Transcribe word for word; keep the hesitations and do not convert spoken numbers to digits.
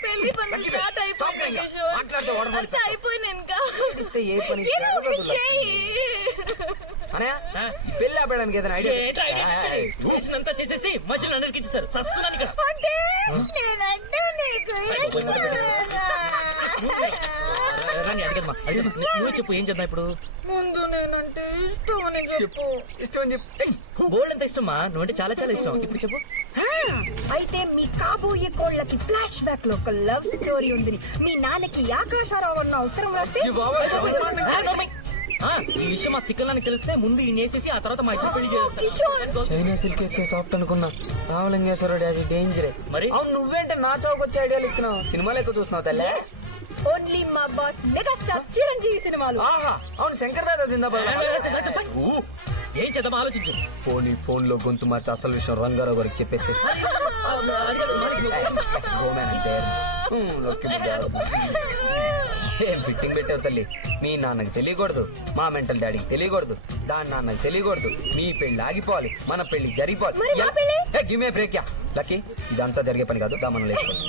పెళ్లి పని స్టార్ట్ అయిపోయింది కిషోర్. మాట్లాడితే వాడు అంతా అయిపోయింది ఇంకా. ఇస్తే ఏ పని ఏదో ఒకటి చెయ్యి. అనయా పెళ్లి ఆపేయడానికి ఏదైనా ఐడియా చూసినంతా చేసేసి మధ్యలో అందరికి ఇచ్చేసారు సస్తున్నాను ఇక్కడ. అంటే నేనంటే నీకు ఇష్టమేనా? రాని అడిగమ్మా అడిగమ్మా నువ్వు చెప్పు ఏం చేద్దాం ఇప్పుడు. ముందు నేనంటే ఇష్టం అని చెప్పు. ఇష్టం అని చెప్పి బోల్డ్ ఎంత ఇష్టమా నువ్వంటే చాలా చాలా ఇష్టం. ఇప్పుడు చెప్పు. ఆ, అయితే మీ కాబోయే కోళ్ళకి ఫ్లాష్ బ్యాక్ లో ఒక లవ్ స్టోరీ ఉంది. మీ నాన్నకి ఆకాశారావు అన్న అవసరం రాస్తే ఆ, నోర్మై. ఆ, ఈ విషయం మా తిక్కలని తెలిస్తే ముందు ఈ నేసేసి ఆ తర్వాత మా ఇద్దరు పెళ్లి కిషోర్. చేస్తారు. చైనా సిల్క్ ఇస్తే సాఫ్ట్ అనుకున్నా రామలింగేశ్వర డాడీ డేంజరే. మరి? అవును నువ్వేంటే నా చౌక వచ్చి ఐడియాలు ఇస్తున్నావు. సినిమాలు ఎక్కువ చూస్తున్నావు తల్లే. ఓన్లీ మా బాస్ మెగాస్టార్ చిరంజీవి సినిమాలు. ఆహా అవును శంకర్ దాదా జిందాబాద్. ఊ, ఏం చేద్దాం ఆలోచించు. పోనీ ఫోన్ లో గొంతు మార్చి అసలు విషయం రంగారావు గారికి చెప్పేస్తే గోమెన్ అంటే హ్మ్, లొక్కి ముద్ద. ఏం ఫిట్టింగ్ పెట్టావు తల్లి. మీ నాన్నకి తెలియకూడదు, మా మెంటల్ డాడీకి తెలియకూడదు, దాని నాన్నకి తెలియకూడదు. మీ పెళ్లి ఆగిపోవాలి, మన పెళ్లి జరిగిపోవాలి. మరి మా పెళ్లి? గిమే బ్రేక్ యా లక్కీ ఇదంతా జరిగే పని కాదు. దా మనం లేచుకోండి.